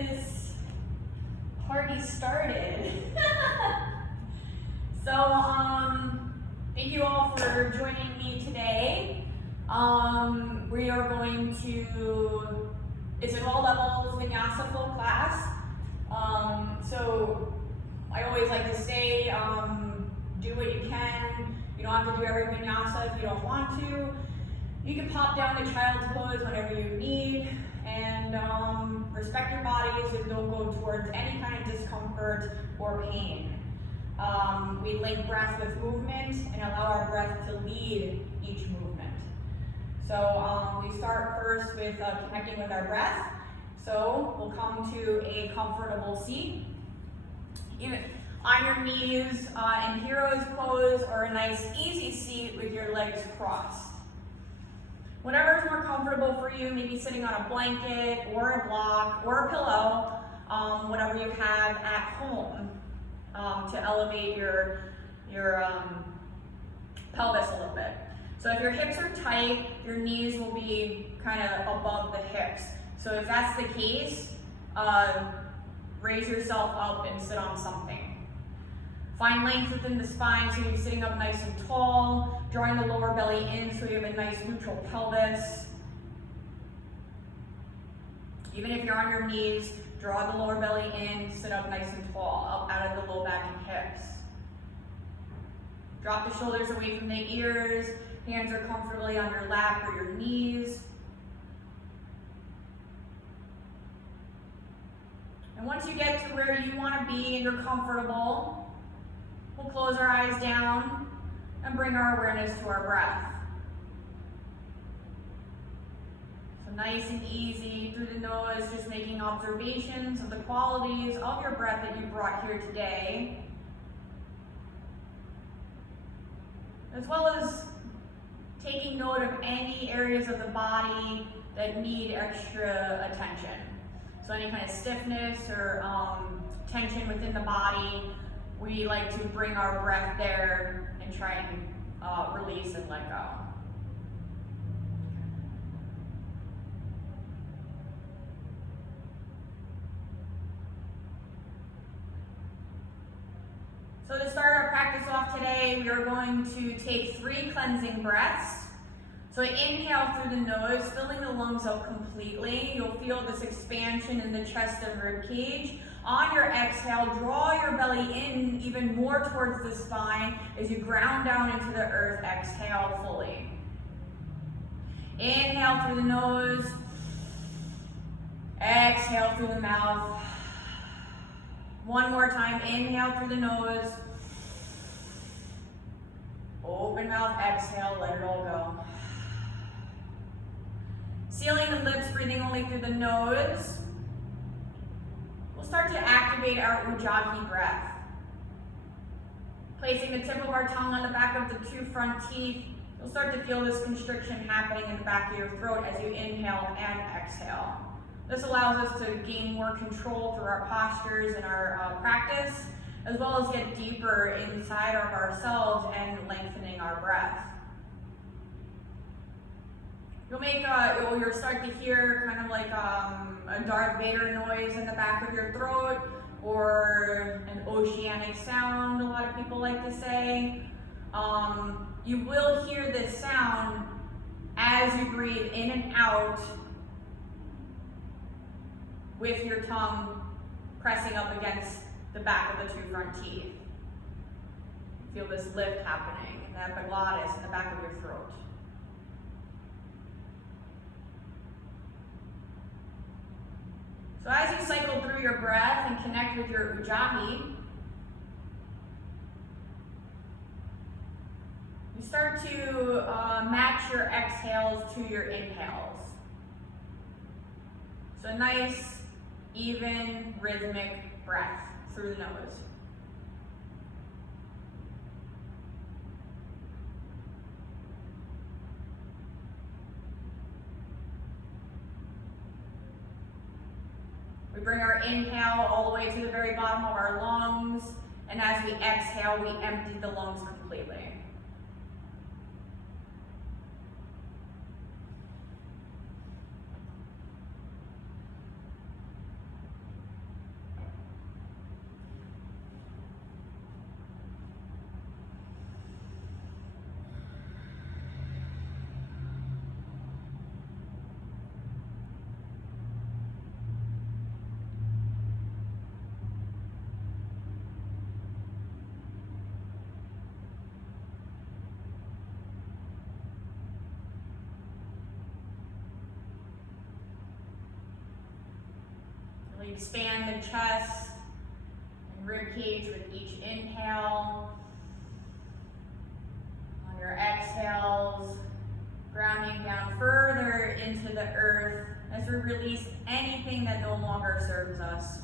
this party started. So, thank you all for joining me today. We are going to, it's an all levels Vinyasa full class. So I always like to say, do what you can. You don't have to do every Vinyasa if you don't want to. You can pop down the child's pose whenever you need, and respect your bodies and don't go towards any kind of discomfort or pain. We link breath with movement and allow our breath to lead each movement. So we start first with connecting with our breath. So we'll come to a comfortable seat. Even on your knees in hero's pose, or a nice easy seat with your legs crossed. Whatever is more comfortable for you, maybe sitting on a blanket or a block or a pillow, whatever you have at home to elevate your pelvis a little bit. So if your hips are tight, your knees will be kind of above the hips. So if that's the case, raise yourself up and sit on something. Find length within the spine, so you're sitting up nice and tall, drawing the lower belly in so you have a nice neutral pelvis. Even if you're on your knees, draw the lower belly in, sit up nice and tall, up out of the low back and hips. Drop the shoulders away from the ears, hands are comfortably on your lap or your knees. And once you get to where you want to be and you're comfortable, we'll close our eyes down and bring our awareness to our breath. So nice and easy through the nose, just making observations of the qualities of your breath that you brought here today, as well as taking note of any areas of the body that need extra attention. So any kind of stiffness or tension within the body, we like to bring our breath there and try and release and let go. So to start our practice off today, we are going to take 3 cleansing breaths. So inhale through the nose, filling the lungs up completely. You'll feel this expansion in the chest and rib cage. On your exhale, draw your belly in even more towards the spine as you ground down into the earth. Exhale fully. Inhale through the nose. Exhale through the mouth. One more time. Inhale through the nose. Open mouth, exhale, let it all go. Sealing the lips, breathing only through the nose. We'll start to activate our Ujjayi breath. Placing the tip of our tongue on the back of the 2 front teeth, you'll start to feel this constriction happening in the back of your throat as you inhale and exhale. This allows us to gain more control through our postures and our practice, as well as get deeper inside of ourselves and lengthening our breath. You'll start to hear kind of like a Darth Vader noise in the back of your throat, or an oceanic sound, a lot of people like to say. You will hear this sound as you breathe in and out with your tongue pressing up against the back of the 2 front teeth. Feel this lift happening in the epiglottis in the back of your throat. So as you cycle through your breath and connect with your Ujjayi, you start to match your exhales to your inhales. So nice, even, rhythmic breath through the nose. We bring our inhale all the way to the very bottom of our lungs, and as we exhale, we empty the lungs completely. Really expand the chest and rib cage with each inhale. On your exhales, grounding down further into the earth as we release anything that no longer serves us.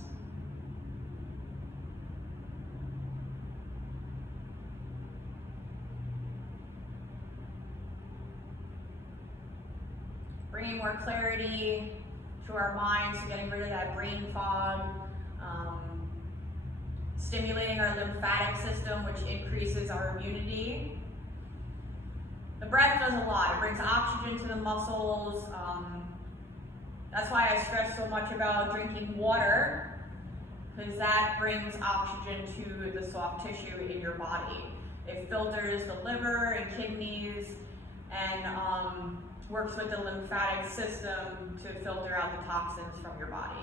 Bringing more clarity to our minds, so getting rid of that brain fog, stimulating our lymphatic system, which increases our immunity. The breath does a lot. It brings oxygen to the muscles. That's why I stress so much about drinking water, because that brings oxygen to the soft tissue in your body. It filters the liver and kidneys and works with the lymphatic system to filter out the toxins from your body.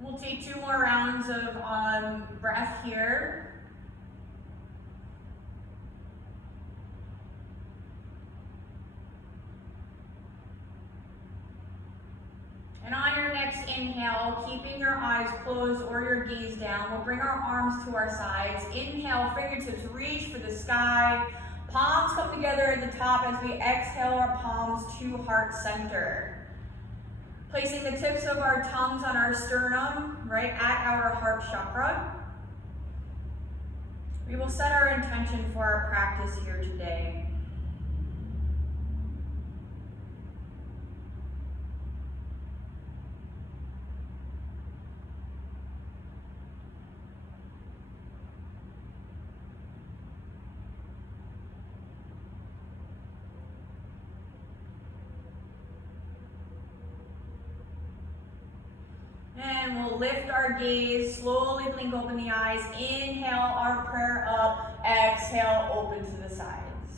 We'll take 2 more rounds of breath here. And on your next inhale, keeping your eyes closed or your gaze down, we'll bring our arms to our sides. Inhale, fingertips reach for the sky. Palms come together at the top as we exhale our palms to heart center. Placing the tips of our tongues on our sternum, right at our heart chakra. We will set our intention for our practice here today. And we'll lift our gaze, slowly blink open the eyes. Inhale our prayer up, exhale, open to the sides.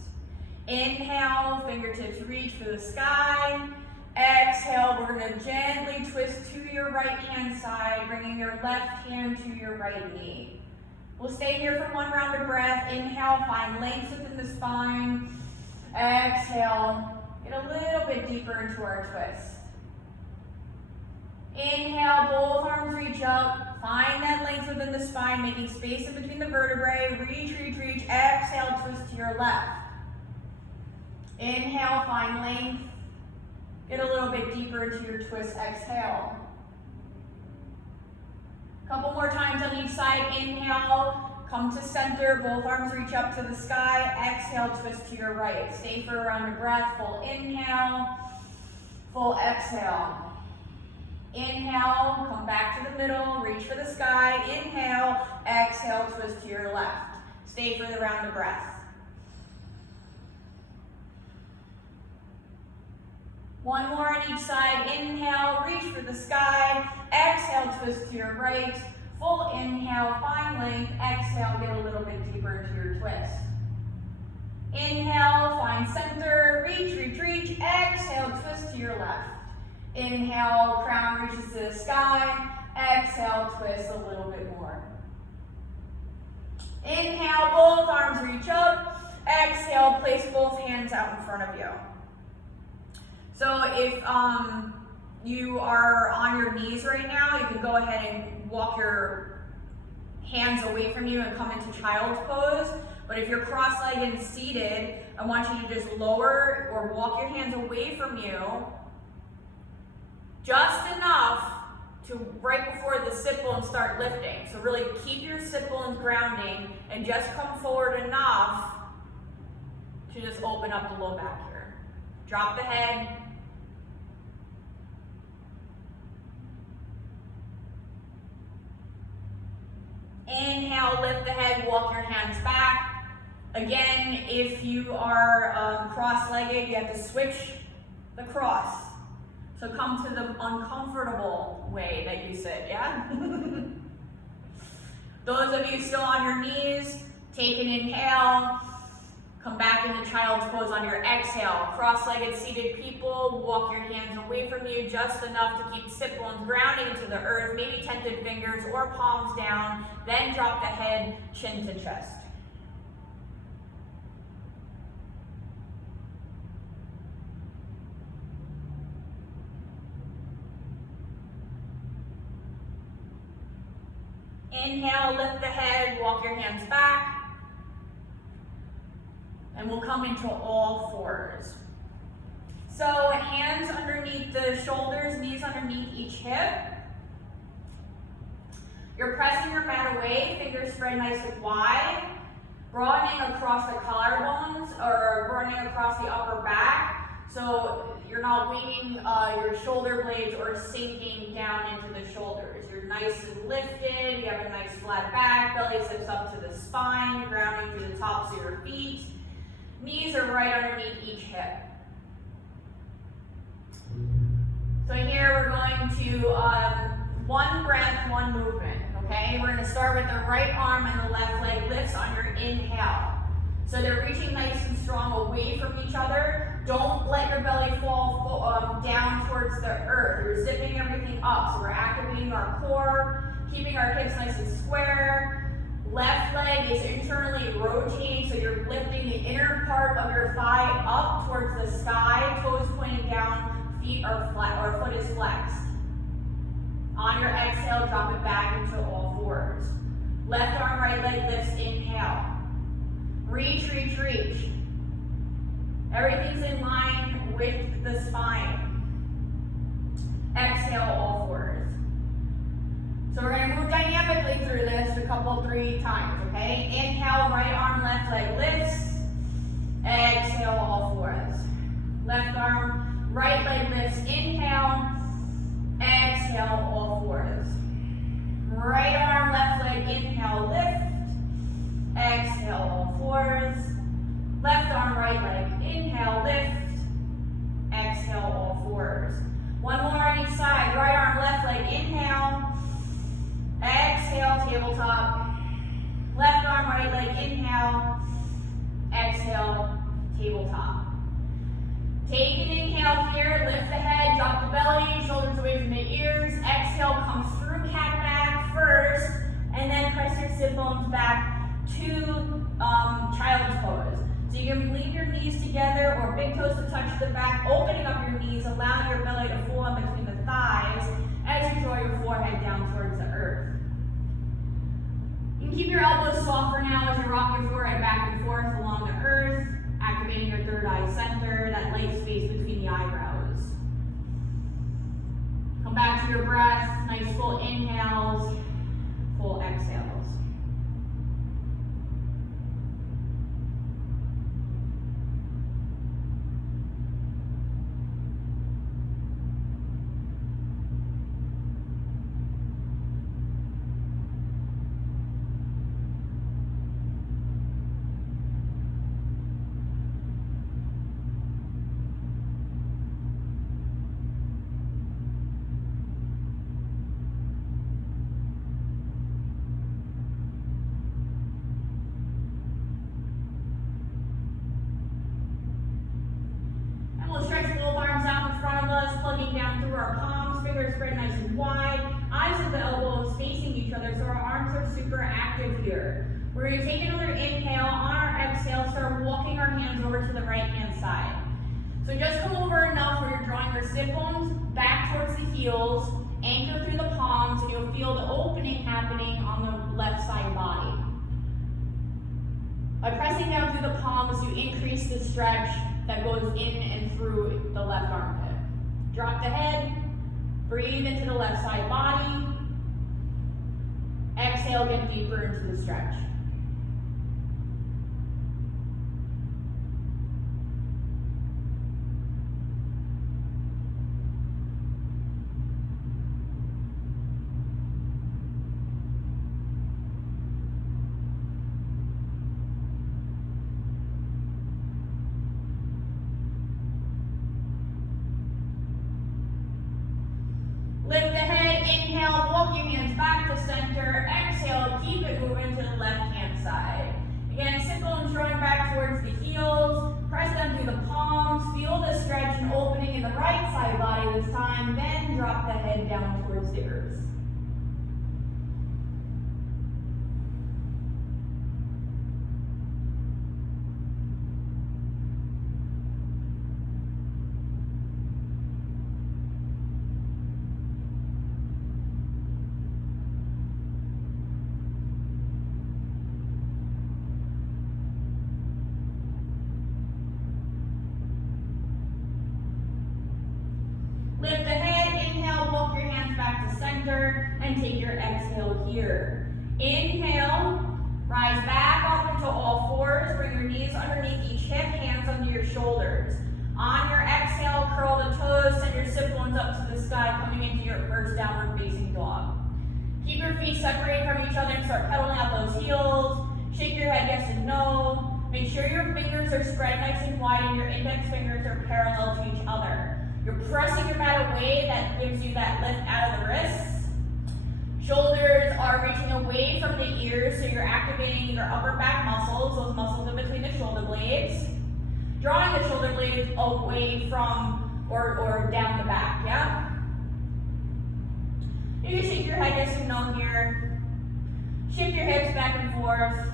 Inhale, fingertips reach for the sky. Exhale, we're gonna gently twist to your right hand side, bringing your left hand to your right knee. We'll stay here for 1 round of breath. Inhale, find length within the spine. Exhale, get a little bit deeper into our twist. Inhale, both arms reach up. Find that length within the spine, making space in between the vertebrae. Reach, reach, reach. Exhale, twist to your left. Inhale, find length. Get a little bit deeper into your twist. Exhale. Couple more times on each side. Inhale, come to center. Both arms reach up to the sky. Exhale, twist to your right. Stay for a round of breath. Full inhale, full exhale. Inhale, come back to the middle, reach for the sky. Inhale, exhale, twist to your left. Stay for the round of breath. 1 more on each side. Inhale, reach for the sky. Exhale, twist to your right. Full inhale, find length. Exhale, get a little bit deeper into your twist. Inhale, find center. Reach, reach, reach. Exhale, twist to your left. Inhale, crown reaches to the sky. Exhale, twist a little bit more. Inhale, both arms reach up. Exhale, place both hands out in front of you. So if you are on your knees right now, you can go ahead and walk your hands away from you and come into child's pose. But if you're cross-legged and seated, I want you to just lower or walk your hands away from you just enough to right before the sit bones start lifting. So really keep your sit bones grounding and just come forward enough to just open up the low back here. Drop the head. Inhale, lift the head, walk your hands back. Again, if you are cross-legged, you have to switch the cross. So come to the uncomfortable way that you sit, yeah? Those of you still on your knees, take an inhale, Come back into child's pose on your exhale. Cross-legged seated people, walk your hands away from you just enough to keep sit bones grounding into the earth, maybe tented fingers or palms down, then drop the head, chin to chest. Inhale, lift the head, walk your hands back. And we'll come into all fours. So hands underneath the shoulders, knees underneath each hip. You're pressing your mat away, fingers spread nice and wide, broadening across the collarbones or broadening across the upper back. So you're not weighting your shoulder blades or sinking down into the shoulders. You're nice and lifted, you have a nice flat back, belly zips up to the spine, grounding through the tops of your feet. Knees are right underneath each hip. So here we're going to one breath, one movement, okay? We're gonna start with the right arm and the left leg lifts on your inhale. So they're reaching nice and strong away from each other. Don't let your belly fall down towards the earth. We're zipping everything up. So we're activating our core, keeping our hips nice and square. Left leg is internally rotating, so you're lifting the inner part of your thigh up towards the sky, toes pointing down, feet are flat, or foot is flexed. On your exhale, drop it back into all fours. Left arm, right leg lifts, inhale. Reach, reach, reach. Everything's in line with the spine. Exhale, all fours. So we're going to move dynamically through this three times, okay? Inhale, right arm, left leg lifts. Exhale, all fours. Left arm, right leg lifts. Inhale. Exhale, all fours. Right arm, left leg, inhale, lift. Exhale, all fours. Left arm, right leg, inhale, lift. Exhale, all fours. One more on each side. Right arm, left leg, inhale. Exhale, tabletop. Left arm, right leg, inhale. Exhale, tabletop. Take an inhale here, lift the head, drop the belly, shoulders away from the ears. Exhale, come through cat back first, and then press your sit bones back to child's pose. So you can leave your knees together or big toes to touch the back, opening up your knees, allowing your belly to fall in between the thighs as you draw your forehead down towards the earth. You can keep your elbows soft for now as you rock your forehead back and forth along the earth, activating your third eye center, that light space between the eyebrows. Come back to your breath, nice full inhales, full exhales. Plugging down through our palms, fingers spread nice and wide, eyes and the elbows facing each other, so our arms are super active here. We're going to take another inhale. On our exhale, start walking our hands over to the right hand side. So just come over enough where you're drawing your sit bones back towards the heels, anchor through the palms, and you'll feel the opening happening on the left side body. By pressing down through the palms, you increase the stretch that goes in and through the left armpit. Drop the head, breathe into the left side body. Exhale, get deeper into the stretch. Lift the head, inhale, walk your hands back to center. Exhale, keep it moving to the left hand side. Again, sit bones drawing back towards the heels. Press them through the palms. Feel the stretch and opening in the right side body this time. Then drop the head down towards the earth. Lift the head, inhale, walk your hands back to center, and take your exhale here. Inhale, rise back up into all fours, bring your knees underneath each hip, hands under your shoulders. On your exhale, curl the toes, send your sit bones up to the sky, coming into your first downward facing dog. Keep your feet separated from each other and start pedaling out those heels. Shake your head yes and no. Make sure your fingers are spread nice and wide and your index fingers are parallel to each other. You're pressing your mat away, that gives you that lift out of the wrists. Shoulders are reaching away from the ears, so you're activating your upper back muscles, those muscles in between the shoulder blades. Drawing the shoulder blades away from or down the back, yeah? You can shake your head yes and no here. Shift your hips back and forth.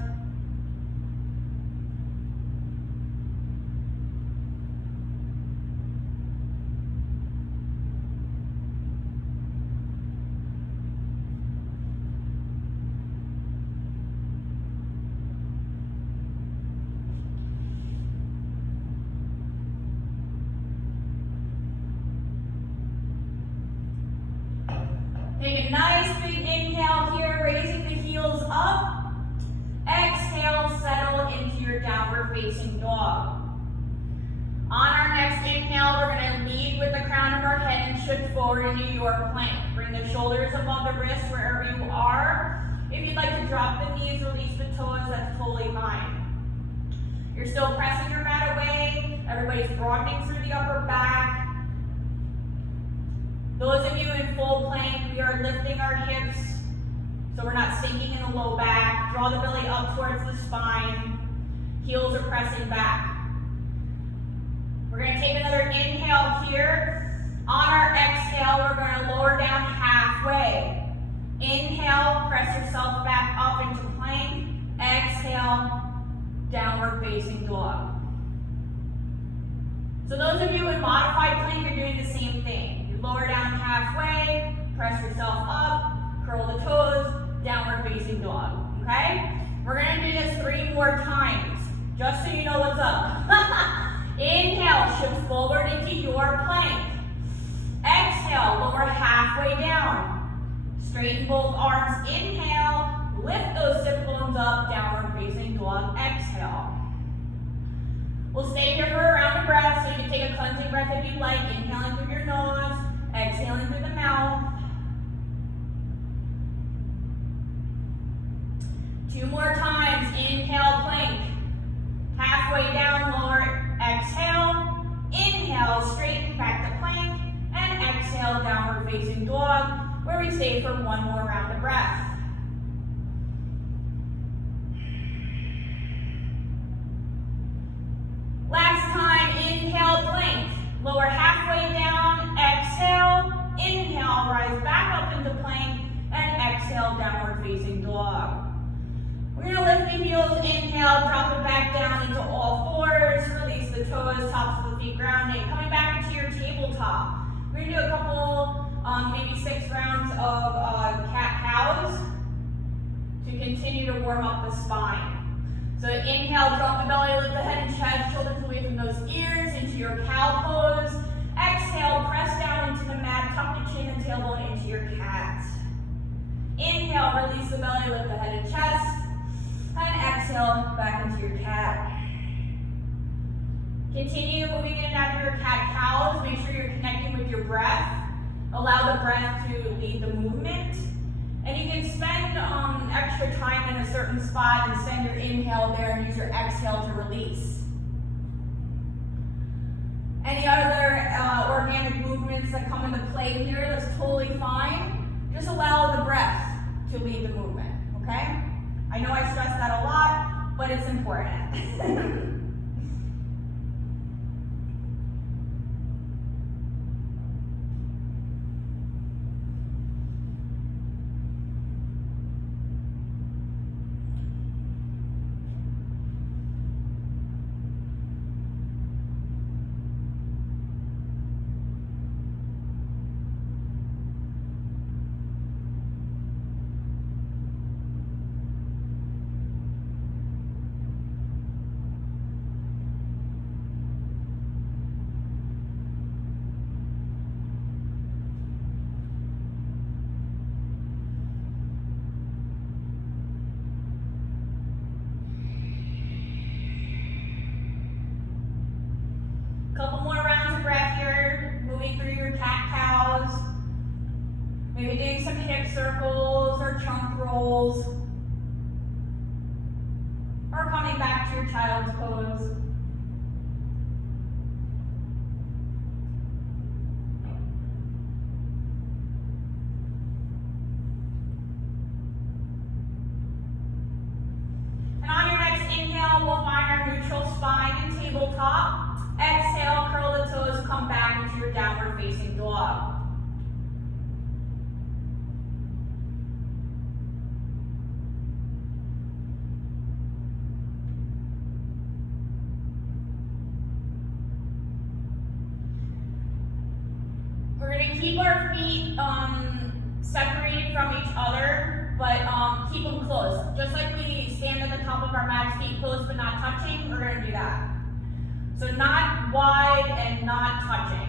Take a nice big inhale here, raising the heels up. Exhale, settle into your downward facing dog. On our next inhale, we're going to lead with the crown of our head and shift forward into your plank. Bring the shoulders above the wrists wherever you are. If you'd like to drop the knees, release the toes, that's totally fine. You're still pressing your mat away. Everybody's broadening through the upper back. Those of you in full plank, we are lifting our hips so we're not sinking in the low back. Draw the belly up towards the spine. Heels are pressing back. We're going to take another inhale here. On our exhale, we're going to lower down halfway. Inhale, press yourself back up into plank. Exhale, downward facing dog. So those of you in modified plank are doing the same thing. Lower down halfway, press yourself up, curl the toes, downward facing dog, okay? We're gonna do this 3 more times, just so you know what's up. Inhale, shift forward into your plank. Exhale, lower halfway down. Straighten both arms, inhale, lift those sit bones up, downward facing dog, exhale. We'll stay here for a round of breath, so you can take a cleansing breath if you like, inhaling through your nose, exhaling through the mouth. 2 more times. Inhale, plank. Halfway down, lower, exhale. Inhale, straighten back to plank. And exhale, downward facing dog, where we stay for 1 more round of breath. Last time, inhale, plank. Lower halfway down, exhale, inhale, rise back up into plank, and exhale, downward facing dog. We're going to lift the heels, inhale, drop it back down into all fours, release the toes, tops of the feet grounding, coming back into your tabletop. We're going to do a couple, maybe 6 rounds of cat-cows to continue to warm up the spine. So inhale, drop the belly, lift the head and chest, shoulders away from those ears, into your cow pose. Exhale, press down into the mat, tuck the chin and tailbone into your cat. Inhale, release the belly, lift the head and chest. And exhale, back into your cat. Continue moving in and out of your cat-cows. Make sure you're connecting with your breath. Allow the breath to lead the movement. And you can spend extra time in a certain spot and send your inhale there and use your exhale to release. Any other organic movements that come into play here, that's totally fine. Just allow the breath to lead the movement, okay? I know I stress that a lot, but it's important. Couple more rounds of breath here, moving through your cat-cows. Maybe doing some hip circles or chunk rolls. Or coming back to your child's pose. And on your next inhale, we'll find our neutral spine and tabletop. Exhale, curl the toes, come back into your downward facing dog. We're going to keep our feet separated from each other, but keep them close. Just like we stand at the top of our mat, feet close but not touching, we're going to do that. So not wide and not touching.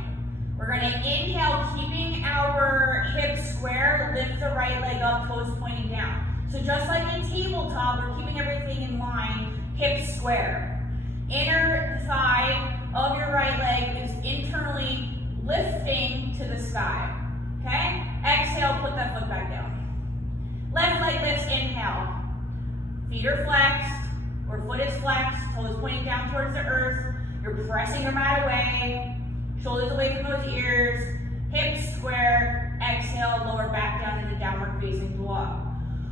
We're going to inhale, keeping our hips square, lift the right leg up, toes pointing down. So just like in tabletop, we're keeping everything in line, hips square. Inner thigh of your right leg is internally lifting to the sky. Okay? Exhale, put that foot back down. Left leg lifts, inhale. Feet are flexed, or foot is flexed, toes pointing down towards the earth. You're pressing your mat away, shoulders away from those ears, hips square, exhale, lower back down into downward facing dog.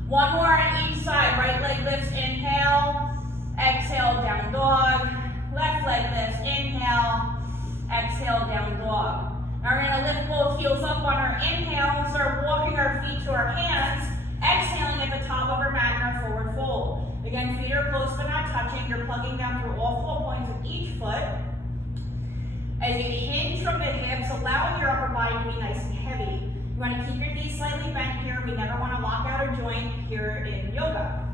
One more on each side, right leg lifts, inhale, exhale, down dog, left leg lifts, inhale, exhale, down dog. Now we're gonna lift both heels up on our inhale and start walking our feet to our hands, exhaling at the top of our mat in our forward fold. Again, feet are close but not touching. You're plugging down through all 4 points of each foot. As you hinge from the hips, allowing your upper body to be nice and heavy. You want to keep your knees slightly bent here. We never want to lock out a joint here in yoga.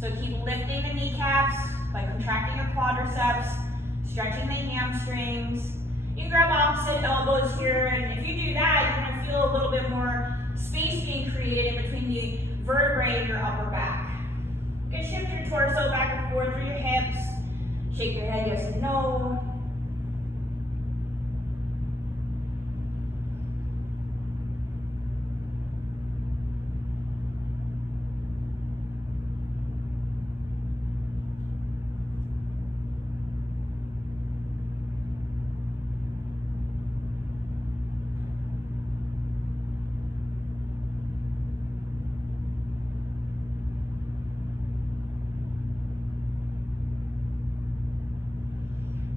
So keep lifting the kneecaps by contracting your quadriceps, stretching the hamstrings. You can grab opposite elbows here, and if you do that, you're going to feel a little bit more space being created between the vertebrae and your upper back. You can shift your torso back and forth through your hips. Shake your head yes and no.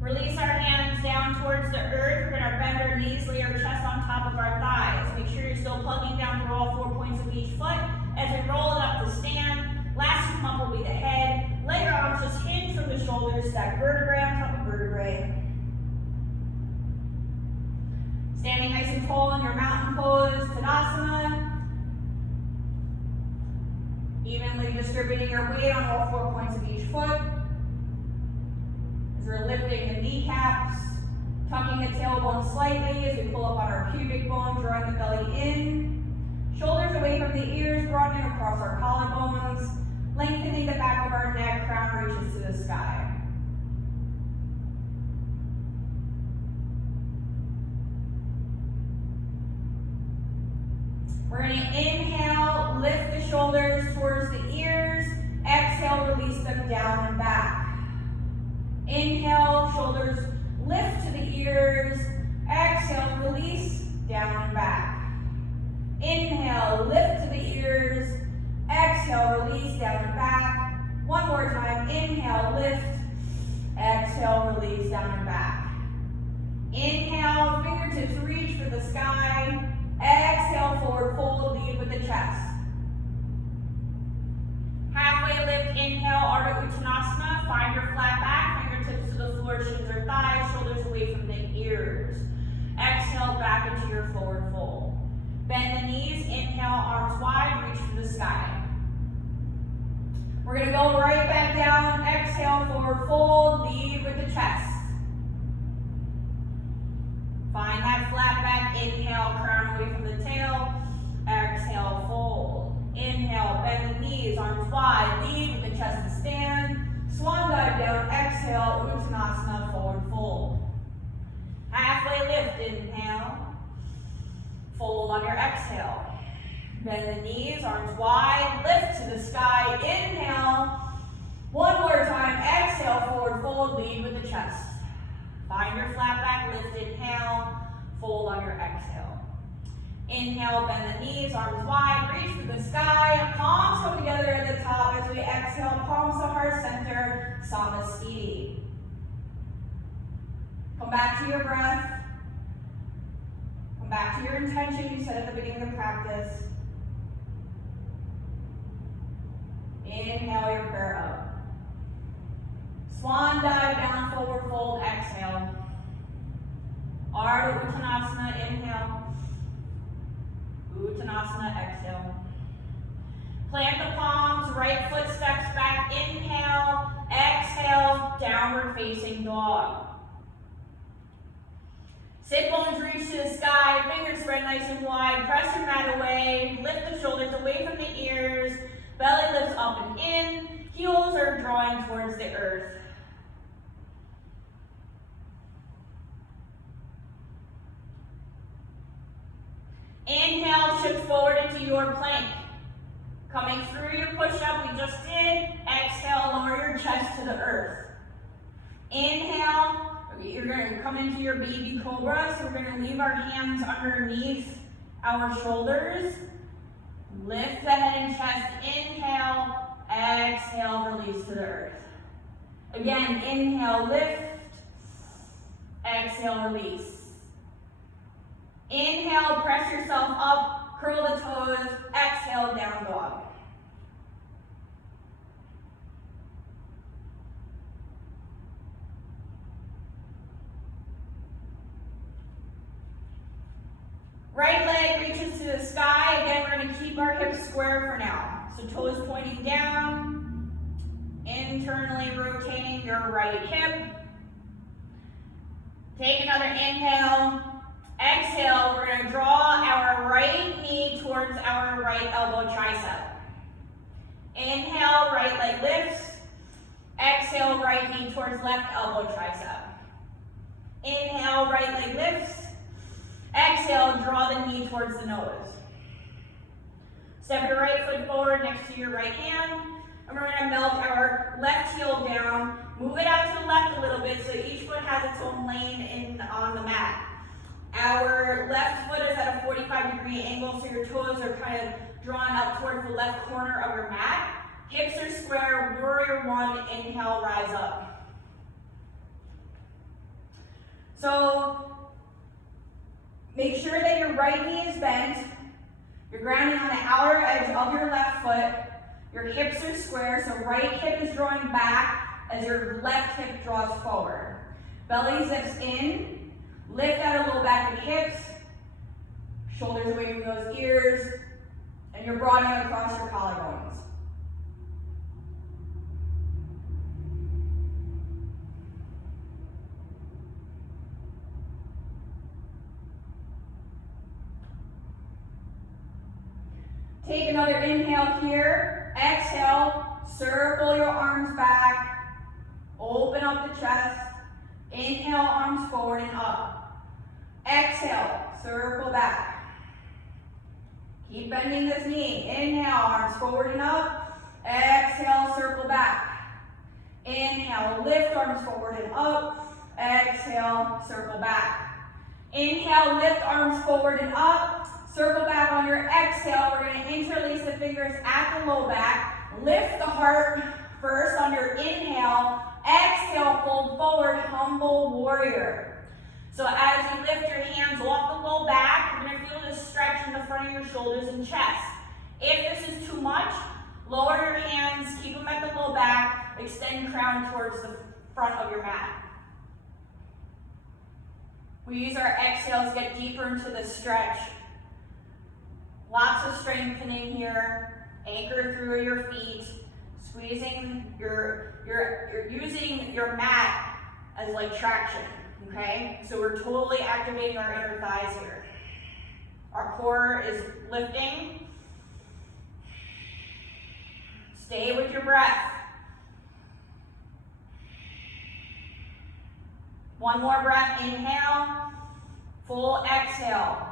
Release our hands down towards the earth. We're going to bend our knees, lay our chest on top of our thighs. Make sure you're still plugging down through all 4 points of each foot. As we roll it up to stand, last to come up will be the head. Let your arms just hinge from the shoulders, stack vertebrae on top of vertebrae. Standing nice and tall in your mountain pose, Tadasana. Evenly distributing your weight on all 4 points of each foot. As we're lifting the kneecaps, tucking the tailbone slightly as we pull up on our pubic bone, drawing the belly in. Shoulders away from the ears, broadening across our collarbones, lengthening the back of our neck, crown reaches to the sky. We're going to inhale, lift the shoulders towards the ears. Exhale, release them down and back. Inhale, shoulders lift to the ears. Exhale, release, down and back. Inhale, lift to the ears. Exhale, release, down and back. One more more time. Inhale, lift. Exhale, release down and back. Inhale, fingertips reach for the sky. Exhale, forward fold, lead with the chest. Halfway lift, inhale, Ardha Uttanasana. Find your flat back, fingertips to the floor, shins or thighs, shoulders away from the ears. Exhale, back into your forward fold. Bend the knees, inhale, arms wide, reach for the sky. We're gonna go right back down, exhale, forward fold, lead with the chest. Find that flat back, inhale, crown away from the tail. Exhale, fold. Inhale, bend the knees, arms wide, lead with the chest to stand. Swan dive down, exhale, Uttanasana, forward fold. Halfway lift, inhale. Fold on your exhale. Bend the knees, arms wide, lift to the sky, inhale. One more time, exhale, forward fold, lead with the chest. Find your flat back, lift, inhale, fold on your exhale. Inhale, bend the knees, arms wide, reach for the sky, palms come together at the top as we exhale, palms to heart center, Samasthiti. Come back to your breath. Come back to your intention you set at the beginning of the practice. Inhale your prayer up. Swan dive down, forward fold, exhale. Ardha Uttanasana, inhale. Uttanasana, exhale. Plant the palms, right foot steps back, inhale, exhale, downward facing dog. Sit bones reach to the sky, fingers spread nice and wide, press your mat away, lift the shoulders away from the ears, belly lifts up and in, heels are drawing towards the earth. Inhale, shift forward into your plank. Coming through your push-up we just did, exhale, lower your chest to the earth. Inhale, you're going to come into your baby cobra, so we're going to leave our hands underneath our shoulders. Lift the head and chest, inhale, exhale, release to the earth. Again, inhale, lift, exhale, release. Inhale, press yourself up, curl the toes, exhale, down dog. Right leg reaches to the sky. Again, we're going to keep our hips square for now. So toes pointing down, internally rotating your right hip. Take another inhale. Exhale, we're going to draw our right knee towards our right elbow tricep. Inhale, right leg lifts. Exhale, right knee towards left elbow tricep. Inhale, right leg lifts. Exhale, draw the knee towards the nose. Step your right foot forward next to your right hand. And we're going to melt our left heel down. Move it out to the left a little bit so each foot has its own lane on the mat. Our left foot is at a 45-degree angle, so your toes are kind of drawn up towards the left corner of your mat. Hips are square, warrior one, inhale, rise up. So make sure that your right knee is bent. You're grounding on the outer edge of your left foot. Your hips are square, so right hip is drawing back as your left hip draws forward. Belly zips in. Lift out of low back and hips, shoulders away from those ears, and you're broadening across your collarbones. Take another inhale here. Exhale, circle your arms back, open up the chest. Inhale, arms forward and up. Exhale, circle back. Keep bending this knee. Inhale, arms forward and up. Exhale, circle back. Inhale, lift arms forward and up. Exhale, circle back. Inhale, lift arms forward and up. Circle back on your exhale. We're going to interlace the fingers at the low back. Lift the heart, first on your inhale. Exhale, fold forward, humble warrior. So as you lift your hands off the low back, you're going to feel this stretch in the front of your shoulders and chest. If this is too much, lower your hands, keep them at the low back, extend crown towards the front of your mat. We use our exhales to get deeper into the stretch. Lots of strengthening here. Anchor through your feet, squeezing you're using your mat as like traction, okay? So we're totally activating our inner thighs here. Our core is lifting. Stay with your breath. One more breath, inhale, full exhale.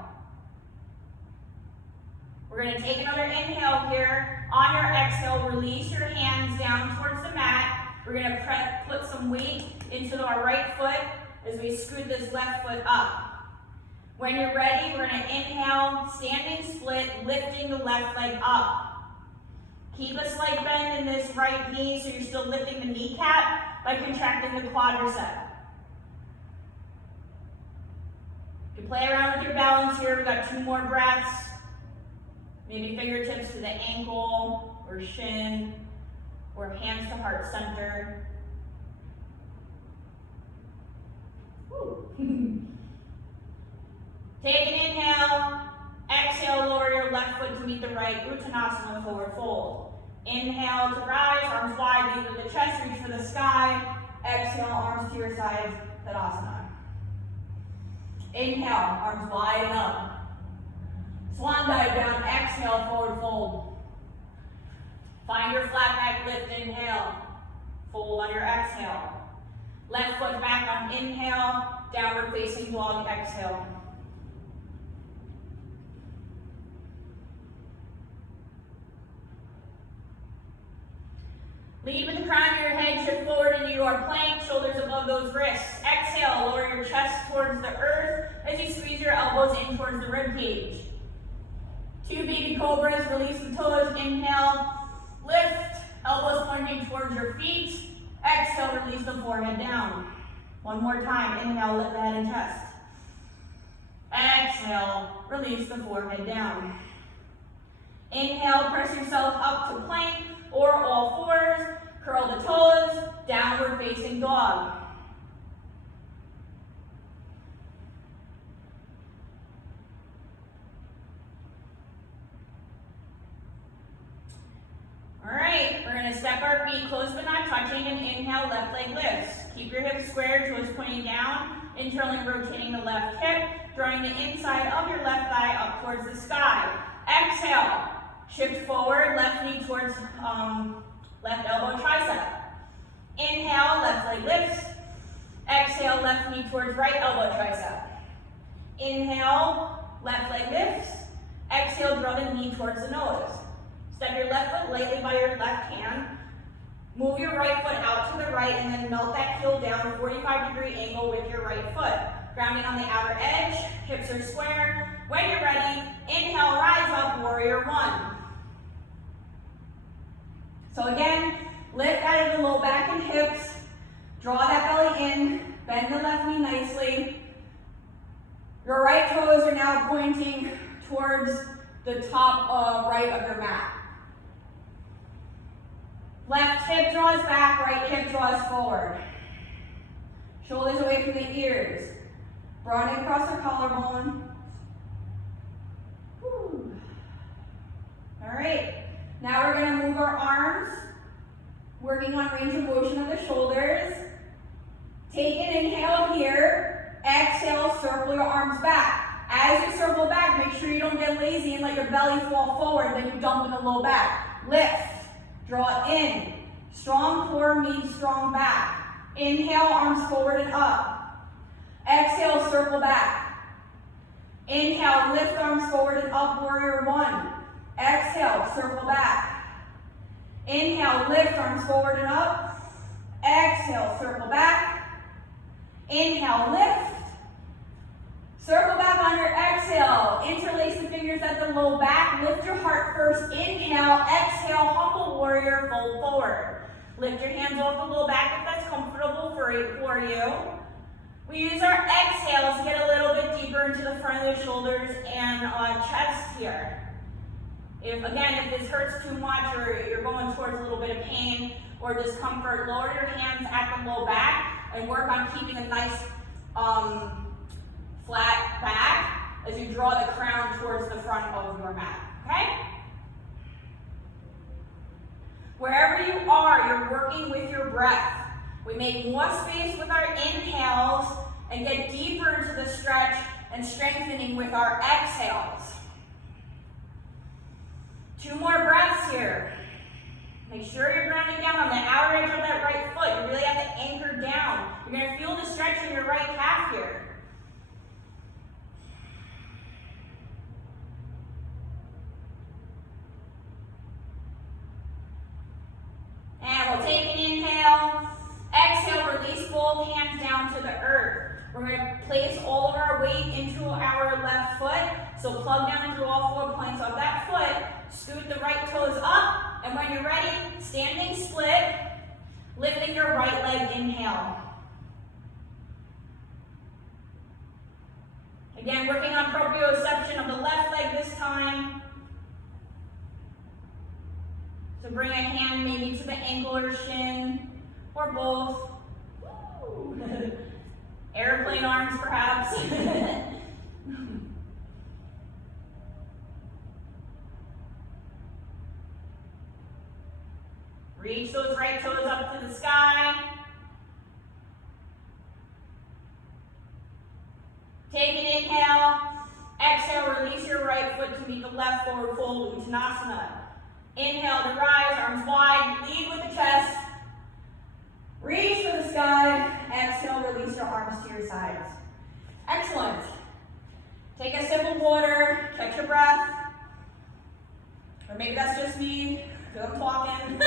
We're going to take another inhale here. On your exhale, release your hands down towards the mat. We're going to put some weight into our right foot as we scoot this left foot up. When you're ready, we're going to inhale, standing split, lifting the left leg up. Keep a slight bend in this right knee so you're still lifting the kneecap by contracting the quadricep. You can play around with your balance here. We've got 2 more breaths. Maybe fingertips to the ankle or shin or hands to heart center. Take an inhale. Exhale, lower your left foot to meet the right. Uttanasana, forward fold. Inhale to rise, arms wide, knee to the chest, reach for the sky. Exhale, arms to your sides, Tadasana. Inhale, arms wide and up. Swan dive down, exhale, forward fold. Find your flat back lift, inhale. Fold on your exhale. Left foot back on inhale, downward facing dog, exhale. Lead with the crown of your head, shift forward into your plank, shoulders above those wrists. Exhale, lower your chest towards the earth as you squeeze your elbows in towards the rib cage. 2 baby cobras, release the toes, inhale, lift, elbows pointing towards your feet. Exhale, release the forehead down. One more time, inhale, lift the head and chest. Exhale, release the forehead down. Inhale, press yourself up to plank or all fours, curl the toes, downward facing dog. All right, we're gonna step our feet close but not touching and inhale, left leg lifts. Keep your hips squared, toes pointing down, internally rotating the left hip, drawing the inside of your left thigh up towards the sky. Exhale, shift forward, left knee towards left elbow tricep. Inhale, left leg lifts. Exhale, left knee towards right elbow tricep. Inhale, left leg lifts. Exhale, draw the knee towards the nose. Step your left foot lightly by your left hand. Move your right foot out to the right and then melt that heel down a 45-degree angle with your right foot. Grounding on the outer edge, hips are square. When you're ready, inhale, rise up, warrior 1. So again, lift out of the low back and hips. Draw that belly in, bend the left knee nicely. Your right toes are now pointing towards the top right of your mat. Left hip draws back, right hip draws forward. Shoulders away from the ears. Broadening across the collarbone. Whew. All right, now we're gonna move our arms, working on range of motion of the shoulders. Take an inhale here. Exhale, circle your arms back. As you circle back, make sure you don't get lazy and let your belly fall forward, then you dump in the low back. Lift. Draw in. Strong core means strong back. Inhale, arms forward and up. Exhale, circle back. Inhale, lift arms forward and up, warrior 1. Exhale, circle back. Inhale, lift arms forward and up. Exhale, circle back. Inhale, lift. Circle back on your exhale. Interlace the fingers at the low back. Lift your heart first. Inhale, exhale, humble warrior, fold forward. Lift your hands off the low back if that's comfortable for you. We use our exhales to get a little bit deeper into the front of the shoulders and chest here. If this hurts too much or you're going towards a little bit of pain or discomfort, lower your hands at the low back and work on keeping a nice flat back as you draw the crown towards the front of your mat, okay? Wherever you are, you're working with your breath. We make more space with our inhales and get deeper into the stretch and strengthening with our exhales. 2 more breaths here. Make sure you're grounding down on the outer edge of that right foot. You really have to anchor down. You're going to feel the stretch in your right calf here. And we'll take an inhale. Exhale, release both hands down to the earth. We're going to place all of our weight into our left foot. So plug down through all 4 points of that foot. Scoot the right toes up. And when you're ready, standing split, lifting your right leg, inhale. Again, working on proprioception of the left leg this time. So bring a hand maybe to the ankle or shin, or both. Woo. Airplane arms, perhaps. Reach those right toes up to the sky. Take an inhale. Exhale, release your right foot to meet the left forward fold, Uttanasana. Inhale to rise, arms wide, lead with the chest. Reach for the sky. Exhale, release your arms to your sides. Excellent. Take a sip of water, catch your breath. Or maybe that's just me, feel I'm talking.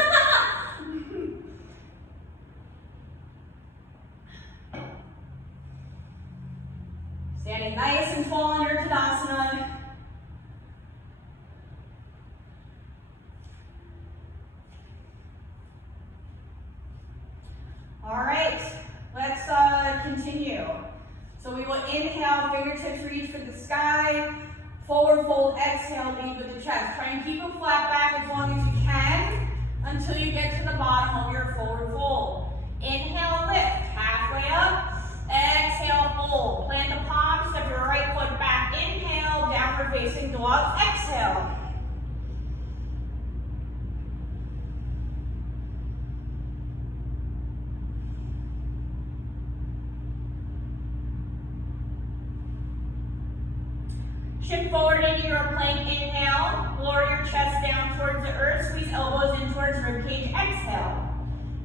Standing nice and tall in your Tadasana. All right, let's continue. So we will inhale, fingertips reach for the sky. Forward fold, exhale, lead with the chest. Try and keep a flat back as long as you can until you get to the bottom of your forward fold. Inhale, lift, halfway up. Exhale, fold. Plant the palms, step your right foot back. Inhale, downward facing dog. Exhale. Shift forward into your plank, inhale. Lower your chest down towards the earth. Squeeze elbows in towards ribcage, exhale.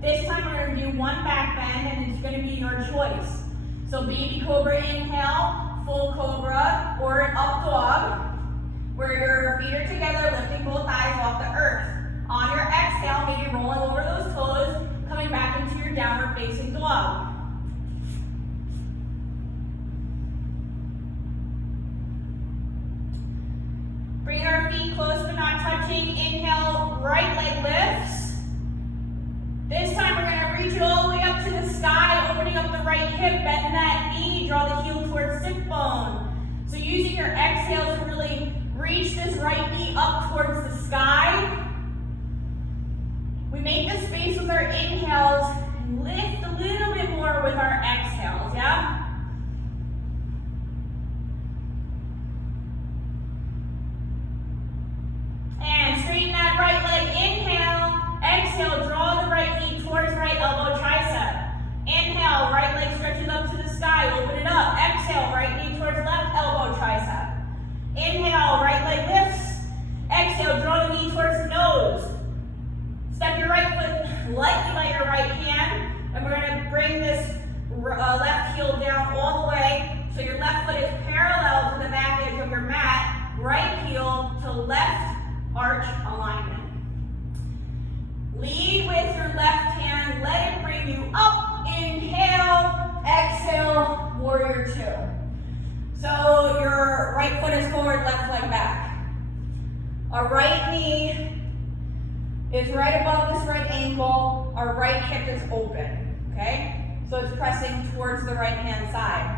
This time we're going to do 1 back bend and it's going to be your choice. So baby cobra, inhale, full cobra, or an up dog, where your feet are together, lifting both thighs off the earth. On your exhale, maybe rolling over those toes, coming back into your downward facing dog. Bring our feet close but not touching. Inhale, right leg lifts. This time we're going to reach it all the way up to the sky, opening up the right hip, bend that knee, draw the heel towards sit bone. So using your exhale to really reach this right knee up towards the sky. We make the space with our inhales and lift a little bit more with our exhales, yeah? And straighten that right leg, inhale. Exhale, draw the right knee towards right elbow, tricep. Inhale, right leg stretches up to the sky, open it up. Exhale, right knee towards left elbow, tricep. Inhale, right leg lifts. Exhale, draw the knee towards the nose. Step your right foot lightly by your right hand, and we're going to bring this left heel down all the way, so your left foot is parallel to the back edge of your mat, right heel to left arch alignment. Lead with your left hand, let it bring you up, inhale, exhale, warrior 2. So your right foot is forward, left leg back. A right knee is right above this right ankle. Our right hip is open, okay? So it's pressing towards the right hand side.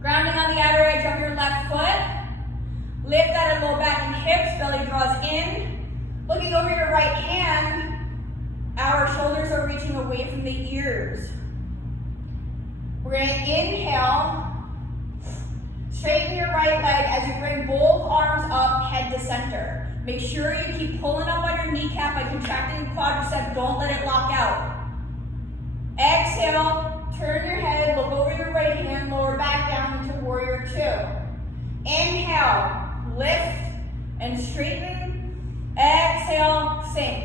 Grounding on the outer edge of your left foot. Lift out of low back and hips, belly draws in. Looking over your right hand, our shoulders are reaching away from the ears. We're going to inhale. Straighten your right leg as you bring both arms up, head to center. Make sure you keep pulling up on your kneecap by contracting the quadricep. Don't let it lock out. Exhale, turn your head, look over your right hand, lower back down into warrior two. Inhale, lift and straighten. Exhale, sink.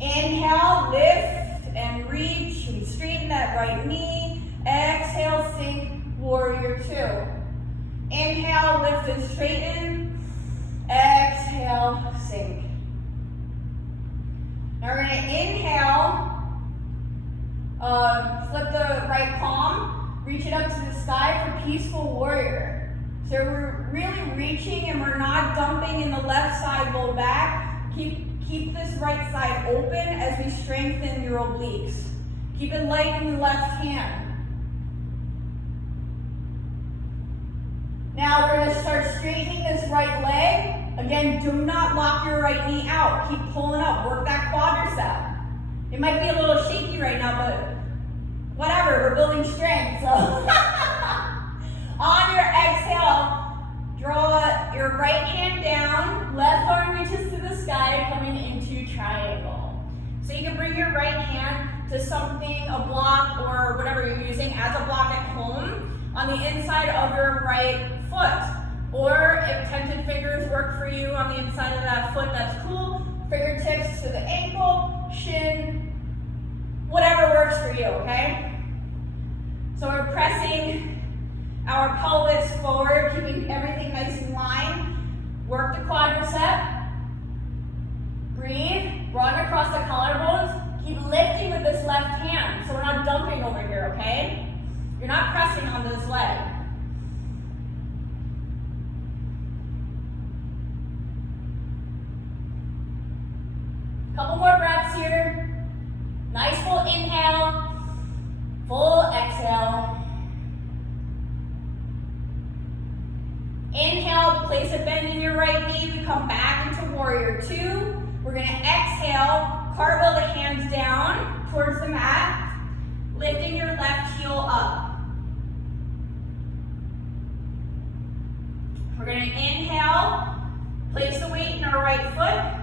Inhale, lift and reach and straighten that right knee. Exhale, sink. Warrior two. Inhale, lift and straighten. Exhale, sink. Now we're going to inhale, flip the right palm, reach it up to the sky for peaceful warrior. So we're really reaching and we're not dumping in the left side low back. Keep this right side open as we strengthen your obliques. Keep it light in the left hand. Now we're going to start straightening this right leg. Again, do not lock your right knee out. Keep pulling up. Work that quadricep. It might be a little shaky right now, but whatever. We're building strength. So on your exhale, draw your right hand down. Left arm reaches to the sky, coming into triangle. So you can bring your right hand to something, a block or whatever you're using as a block at home on the inside of your right foot. Or if tented fingers work for you on the inside of that foot, that's cool. Fingertips to the ankle, shin, whatever works for you, okay? So we're pressing our pelvis forward, keeping everything nice and line. Work the quadricep. Breathe, broaden across the collarbones. Keep lifting with this left hand, so we're not dumping over here, okay? You're not pressing on this leg. Couple more breaths here. Nice full inhale, full exhale. Inhale, place a bend in your right knee. We come back into warrior two. We're going to exhale, cartwheel the hands down towards the mat, lifting your left heel up. We're going to inhale, place the weight in our right foot.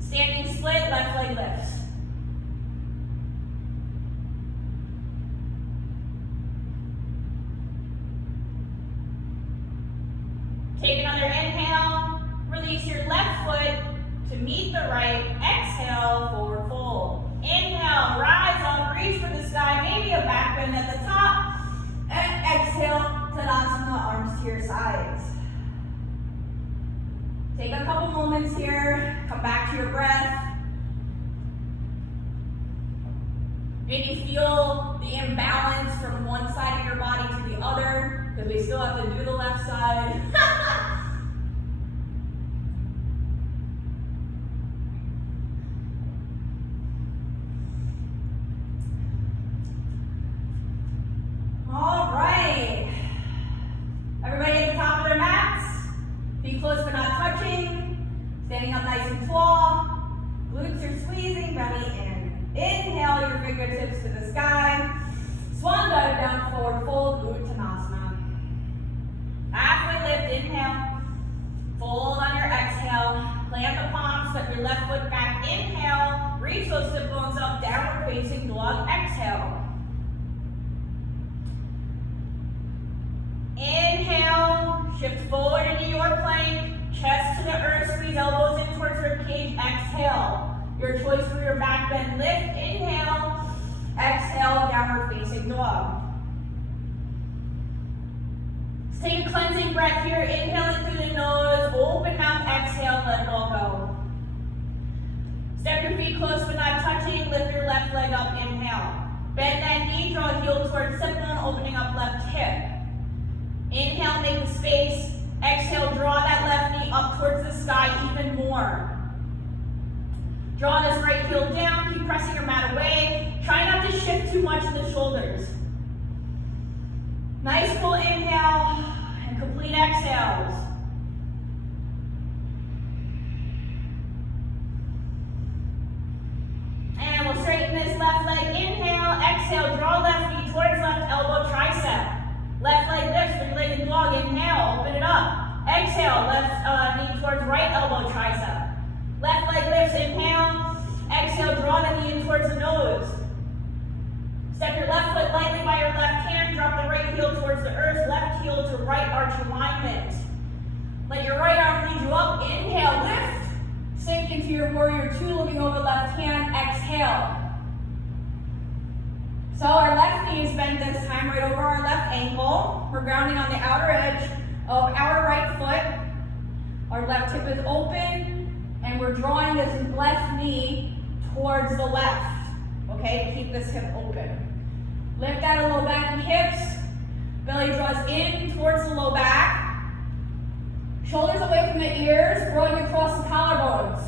Standing split, left leg lifts. Take another inhale, release your left foot to meet the right. Exhale, forward fold. Inhale, rise up, reach for the sky, maybe a back bend at the top. And exhale, Tadasana, arms to your sides. Take a couple moments here, come back to your breath. Maybe feel the imbalance from one side of your body to the other, because we still have to do the left side. All right. Everybody at the top of their mats. Feet close but not touching. Standing up nice and tall. Glutes are squeezing, belly in. Inhale your fingertips to the sky. Swan dive down, forward fold, Uttanasana. Halfway lift, inhale. Fold on your exhale. Plant the palms, step your left foot back. Inhale. Reach those sit bones up, downward facing dog. Exhale. Inhale, shift forward into your plank, chest to the earth, squeeze elbows in towards rib cage. Exhale. Your choice for your back bend. Lift, inhale, exhale, downward facing dog. Let's take a cleansing breath here. Inhale in through the nose, open mouth, exhale, let it all go. Step your feet close but not touching. Lift your left leg up, inhale. Bend that knee, draw heel towards sit bone, opening up left hip. Inhale, make the space. Exhale, draw that left knee up towards the sky even more. Draw this right heel down, keep pressing your mat away. Try not to shift too much in the shoulders. Nice full inhale and complete exhales. And we'll straighten this left leg. Inhale, exhale, draw left knee towards left elbow, tricep. Left leg lifts, three-legged dog. Inhale, open it up. Exhale, left knee towards right elbow, tricep. Left leg lifts, inhale. Exhale, draw the knee in towards the nose. Step your left foot lightly by your left hand. Drop the right heel towards the earth. Left heel to right arch alignment. Let your right arm lead you up. Inhale, lift. Sink into your warrior two, looking over left hand. Exhale. So our left knee is bent this time right over our left ankle. We're grounding on the outer edge of our right foot. Our left hip is open, and we're drawing this left knee towards the left, okay, to keep this hip open. Lift out of low back and hips. Belly draws in towards the low back. Shoulders away from the ears, rolling across the collarbones.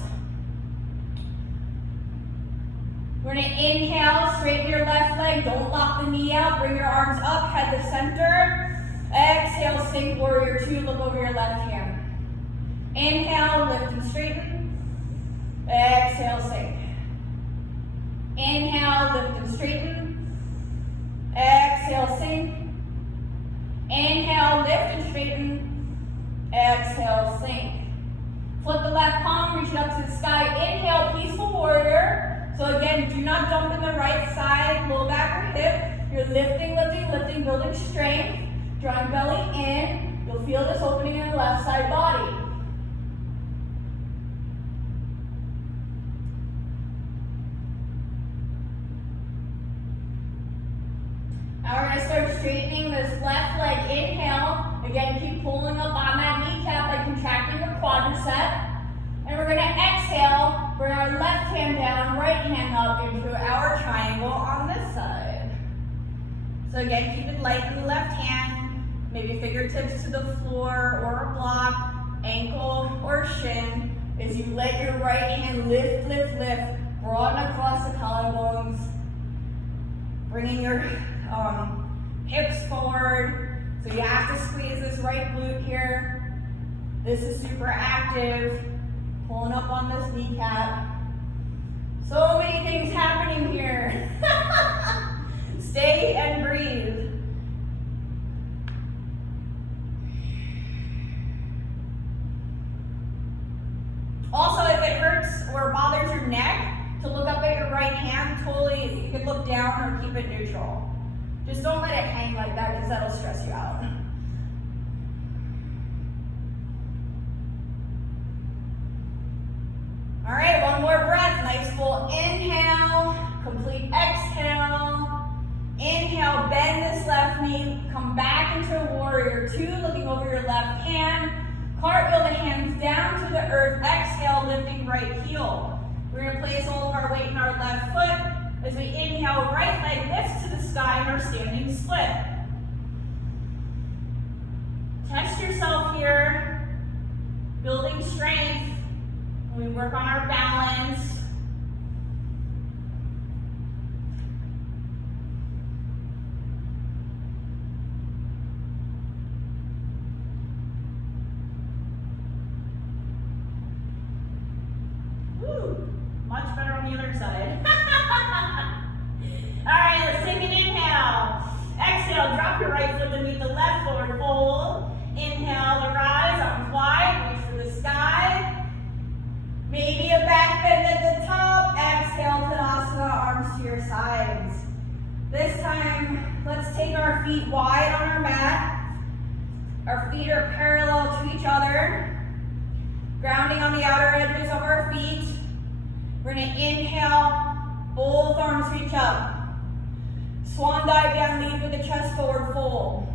We're going to inhale, straighten your left leg, don't lock the knee out, bring your arms up, head to center. Exhale, sink, warrior two, look over your left hand. Inhale, lift and straighten. Exhale, sink. Inhale, lift and straighten. Exhale, sink. Inhale, lift and straighten. Exhale, sink. Flip the left palm, reach it up to the sky. Inhale, peaceful warrior. So again, do not jump in the right side, low back or hip. You're lifting, lifting, lifting, building strength. Drawing belly in. You'll feel this opening in the left side body. Now we're going to start straightening this left leg. Inhale. Again, keep pulling up on that kneecap by contracting your quadricep. And we're going to exhale, bring our left hand down, right hand up into our triangle on this side. So again, keep it light in the left hand, maybe fingertips to the floor or a block, ankle or shin, as you let your right hand lift, lift, lift, broaden across the collarbones, bringing your hips forward. So you have to squeeze this right glute here. This is super active. Pulling up on this kneecap. So many things happening here. Stay and breathe. Also, if it hurts or bothers your neck, to look up at your right hand, totally, you can look down or keep it neutral. Just don't let it hang like that because that'll stress you out. All right, one more breath. Nice full inhale, complete exhale. Inhale, bend this left knee, come back into a warrior two, looking over your left hand. Cartwheel the hands down to the earth. Exhale, lifting right heel. We're going to place all of our weight in our left foot. As we inhale, right leg lifts to the sky in our standing split. Test yourself here, building strength. We work on our balance. Woo, much better on the other side. All right, let's take an inhale. Exhale, drop your right foot to meet the left, forward fold. Inhale to rise, arms wide, reach for the sky. Maybe a back bend at the top. Exhale, Tadasana, arms to your sides. This time, let's take our feet wide on our mat. Our feet are parallel to each other. Grounding on the outer edges of our feet. We're going to inhale, both arms reach up. Swan dive down, lead with the chest forward fold.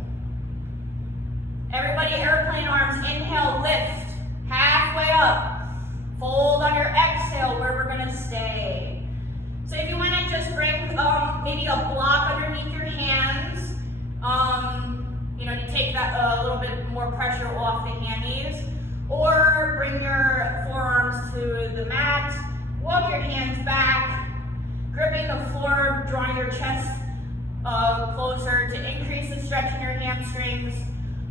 Everybody, airplane arms, inhale, lift, halfway up. Fold on your exhale, where we're going to stay. So if you want to just bring maybe a block underneath your hands, to take that a little bit more pressure off the hammies, Or bring your forearms to the mat, walk your hands back, gripping the floor, drawing your chest closer to increase the stretch in your hamstrings.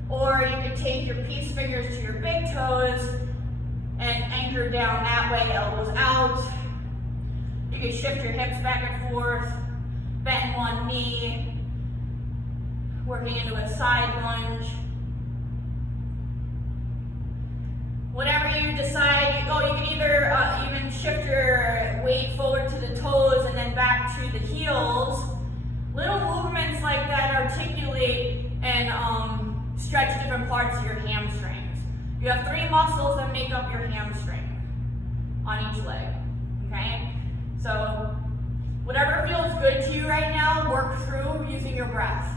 Or you can take your peace fingers to your big toes and anchor down that way, elbows out. You can shift your hips back and forth, bend one knee, working into a side lunge. Whatever you decide, you can either even shift your weight forward to the toes and then back to the heels. Little movements like that articulate and stretch different parts of your hamstrings. You have 3 muscles that make up your hamstring on each leg, okay? So whatever feels good to you right now, work through using your breath.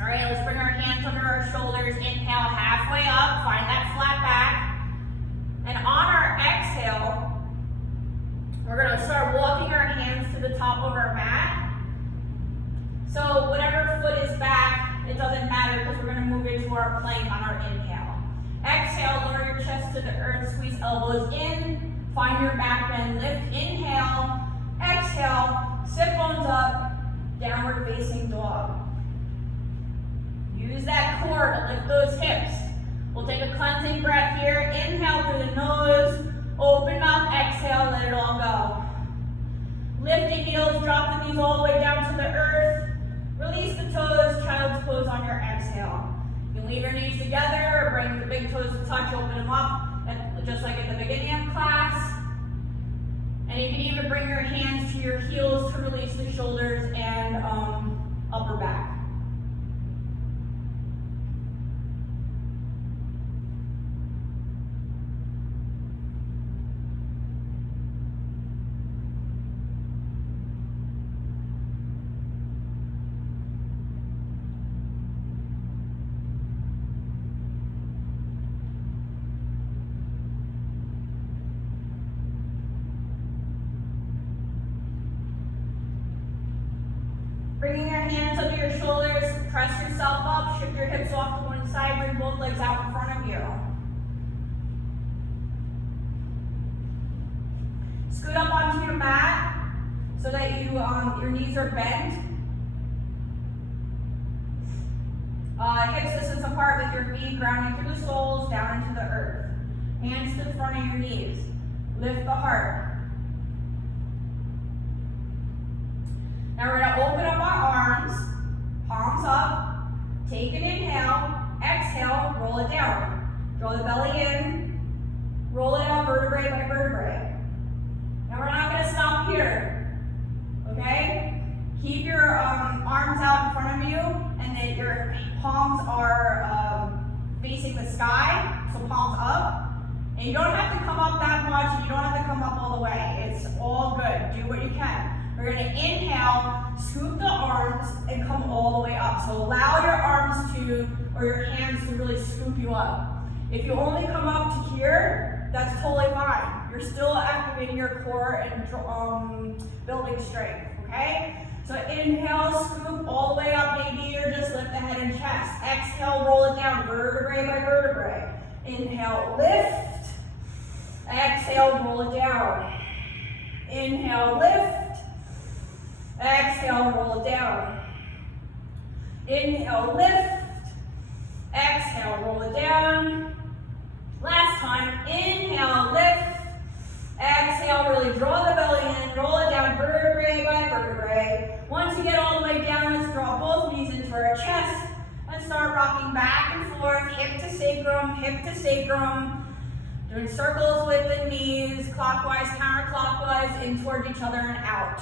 All right, let's bring our hands under our shoulders. Inhale halfway up, find that flat back. And on our exhale, we're gonna start walking our hands to the top of our mat. So whatever foot is back, it doesn't matter because we're gonna move into our plank on our inhale. Exhale, lower your chest to the earth, squeeze elbows in, find your back bend, lift, inhale, exhale, sit bones up, downward facing dog. Use that core to lift those hips. We'll take a cleansing breath here. Inhale through the nose, open mouth, exhale, let it all go. Lift the heels, drop the knees all the way down to the earth. Release the toes, child's pose on your exhale. You can leave your knees together or bring the big toes to touch, open them up, just like at the beginning of class. And you can even bring your hands to your heels to release the shoulders and upper back. Bringing your hands under your shoulders, press yourself up, shift your hips off to one side, bring both legs out in front of you. Scoot up onto your mat so that your knees are bent. Hips distance apart with your feet, grounding through the soles, down into the earth. Hands to the front of your knees. Lift the heart. Now we're gonna open up our arms, palms up, take an inhale, exhale, roll it down. Draw the belly in, roll it out vertebrae by vertebrae. Now we're not gonna stop here, okay? Keep your arms out in front of you and then your palms are facing the sky, so palms up. And you don't have to come up that much, and you don't have to come up all the way. It's all good, do what you can. We're gonna inhale, scoop the arms, and come all the way up. So allow your arms to, or your hands to really scoop you up. If you only come up to here, that's totally fine. You're still activating your core and building strength, okay? So inhale, scoop all the way up, maybe or just lift the head and chest. Exhale, roll it down, vertebrae by vertebrae. Inhale, lift. Exhale, roll it down. Inhale, lift. Exhale, roll it down. Inhale, lift. Exhale, roll it down. Last time, inhale, lift. Exhale, really draw the belly in, roll it down vertebrae by vertebrae. Once you get all the way down, let's draw both knees into our chest and start rocking back and forth, hip to sacrum. Doing circles with the knees, clockwise, counterclockwise, in towards each other and out.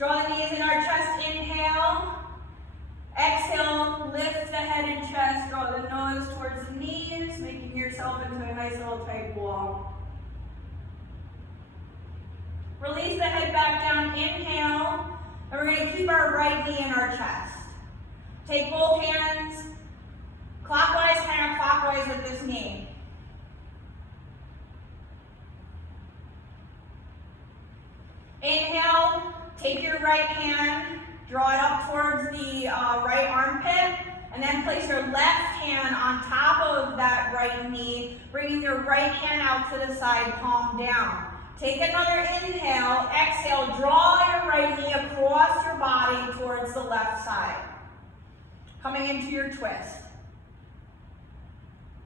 Draw the knees in our chest, inhale. Exhale, lift the head and chest, draw the nose towards the knees, making yourself into a nice little tight wall. Release the head back down, inhale, and we're going to keep our right knee in our chest. Take both hands, clockwise, counterclockwise with this knee. Inhale, take your right hand, draw it up towards the right armpit, and then place your left hand on top of that right knee, bringing your right hand out to the side, palm down. Take another inhale, exhale, draw your right knee across your body towards the left side. Coming into your twist.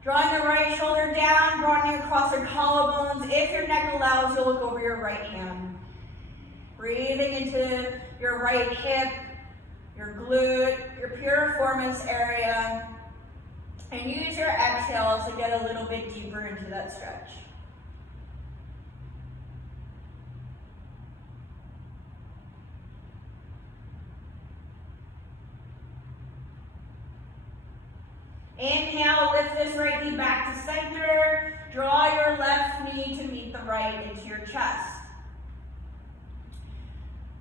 Drawing your right shoulder down, broadening across your collarbones. If your neck allows, you'll look over your right hand. Breathing into your right hip, your glute, your piriformis area, and use your exhales to get a little bit deeper into that stretch. Inhale, lift this right knee back to center. Draw your left knee to meet the right into your chest.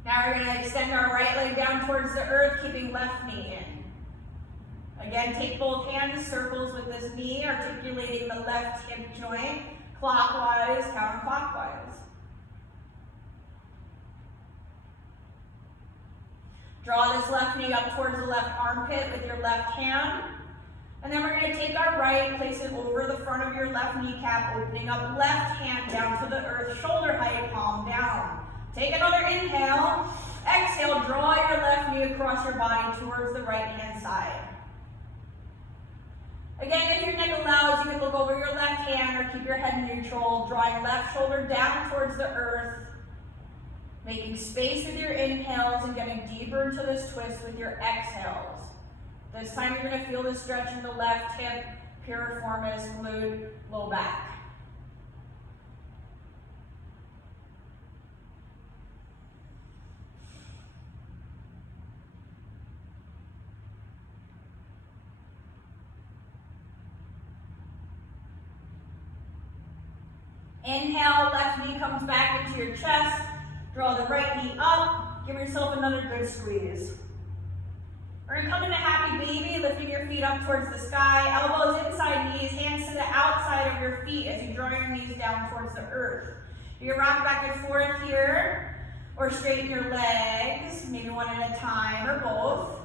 Now we're going to extend our right leg down towards the earth, keeping left knee in. Again, take both hands, circles with this knee, articulating the left hip joint, clockwise, counterclockwise. Draw this left knee up towards the left armpit with your left hand. And then we're going to take our right, place it over the front of your left kneecap, opening up left hand down to the earth, shoulder height, palm down. Take another inhale. Exhale, draw your left knee across your body towards the right hand side. Again, if your neck allows, you can look over your left hand or keep your head neutral, drawing left shoulder down towards the earth, making space with your inhales and getting deeper into this twist with your exhales. This time you're going to feel the stretch in the left hip, piriformis, glute, low back. Inhale, left knee comes back into your chest. Draw the right knee up. Give yourself another good squeeze. We're going to come into happy baby, lifting your feet up towards the sky, elbows inside knees, hands to the outside of your feet as you draw your knees down towards the earth. You can rock back and forth here, or straighten your legs, maybe one at a time, or both.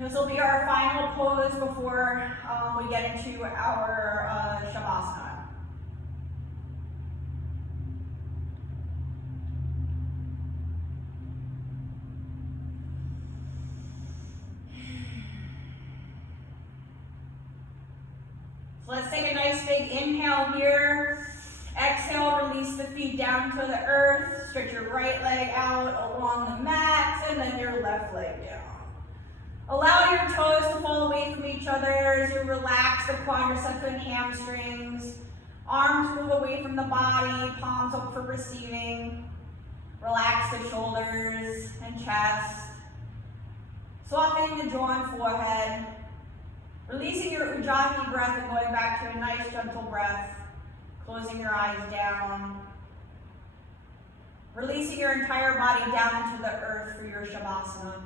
This will be our final pose before we get into our Shavasana. So let's take a nice big inhale here. Exhale, release the feet down to the earth. Stretch your right leg out along the mat, and then your left leg down. Allow your toes to fall away from each other as you relax the quadriceps and hamstrings. Arms move away from the body, palms up for receiving. Relax the shoulders and chest. Softening the jaw and forehead. Releasing your Ujjayi breath and going back to a nice gentle breath. Closing your eyes down. Releasing your entire body down into the earth for your Shavasana.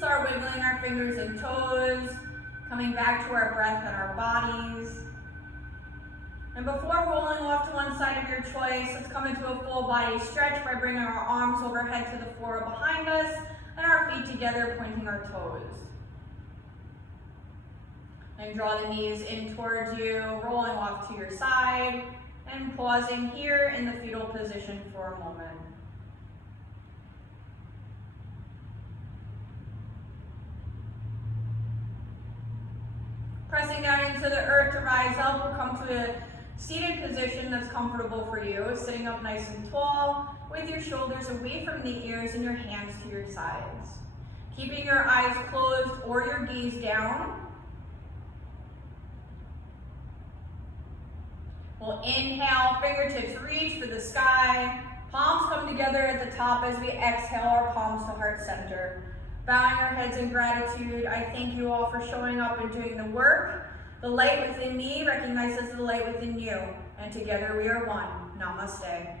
Start wiggling our fingers and toes, coming back to our breath and our bodies. And before rolling off to one side of your choice, let's come into a full body stretch by bringing our arms overhead to the floor behind us and our feet together, pointing our toes. And draw the knees in towards you, rolling off to your side, and pausing here in the fetal position for a moment. Pressing down into the earth to rise up, we'll come to a seated position that's comfortable for you, sitting up nice and tall with your shoulders away from the ears and your hands to your sides. Keeping your eyes closed or your gaze down. We'll inhale, fingertips reach for the sky. Palms come together at the top as we exhale our palms to heart center. Bowing our heads in gratitude, I thank you all for showing up and doing the work. The light within me recognizes the light within you, and together we are one. Namaste.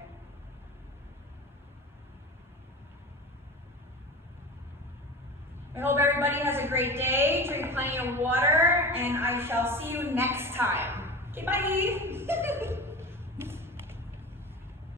I hope everybody has a great day, drink plenty of water, and I shall see you next time. Okay, bye.